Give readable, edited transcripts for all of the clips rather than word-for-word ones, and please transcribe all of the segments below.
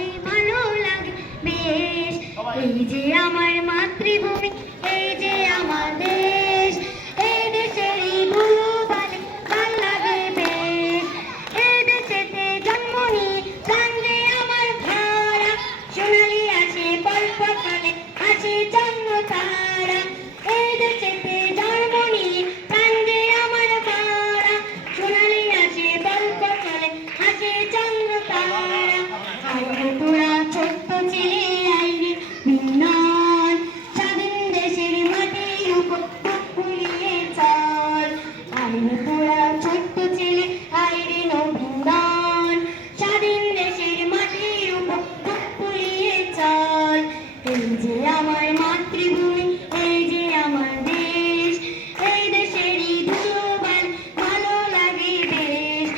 বালি ভালো লাগে বেশ। এই যে আমার মাতৃভূমি, এই যে আমার দেশ, এই দেশেরই ধুলো বালি ভাল লাগে বেশ। এই দেশেতে জন্ম নিয়ে প্রাণ যে আমার ভরা, সোনালি আছে পল্পকালে আছে চন্দ্র তারা। এই দেশেতে জন্ম নিয়ে প্রাণ যে আমার ভরা, সোনালি আছে পল্পকালে আছে চন্দ্র তারা। আইরে তোরা ছোট্ট ছেলে আইরে বিন্যান, স্বাধীন দেশের মাটির উপর বুক ফুলিয়ে চল। আইরে তোরা ছোট্ট ছেলে আইরে নবীন, স্বাধীন দেশের মাটির উপর বুক ফুলিয়ে চল। এই যে আমার মাতৃভূমি, এই যে আমার দেশ, এই দেশেরই ধুলো বালি ভালো লাগে বেশ।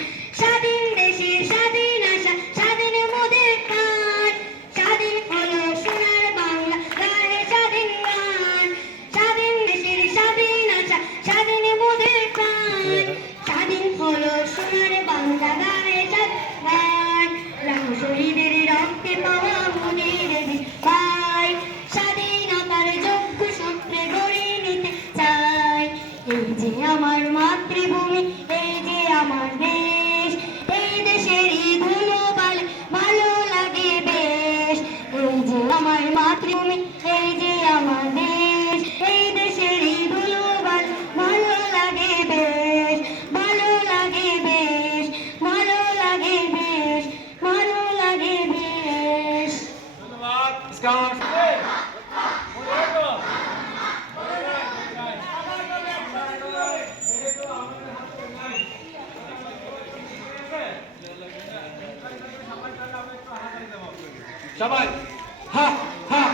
স্বাধীন দেশের স্বাধীন আশা, স্বাধীন মোদের প্রাণ, স্বাধীন হলো সোনার বাংলা গায়ে স্বাধীন গান। স্বাধীন দেশের স্বাধীন আশা, স্বাধীন মোদের প্রাণ, স্বাধীন হলো সোনার বাংলা গায়ে স্বাধীন গান। লাখো শহীদের রক্তে পাওয়া মোদের দেশ ভাই, স্বাধীনতার যোগ্য সূত্রে গড়ে নিতে চাই। এই যে আমার মাতৃভূমি, এই যে আমার দেশ, এই দেশেরই ধুলো বালি ভালো লাগে বেশ। এই যে আমার মাতৃভূমি, এই যে আমার দেশ, এই দেশেরই ধুলো বালি ভালো লাগে বেশ। ভালো লাগে বেশ, ভালো লাগে বেশ, ভালো লাগে বেশ। ধন্যবাদ স্কার সবাই হা হা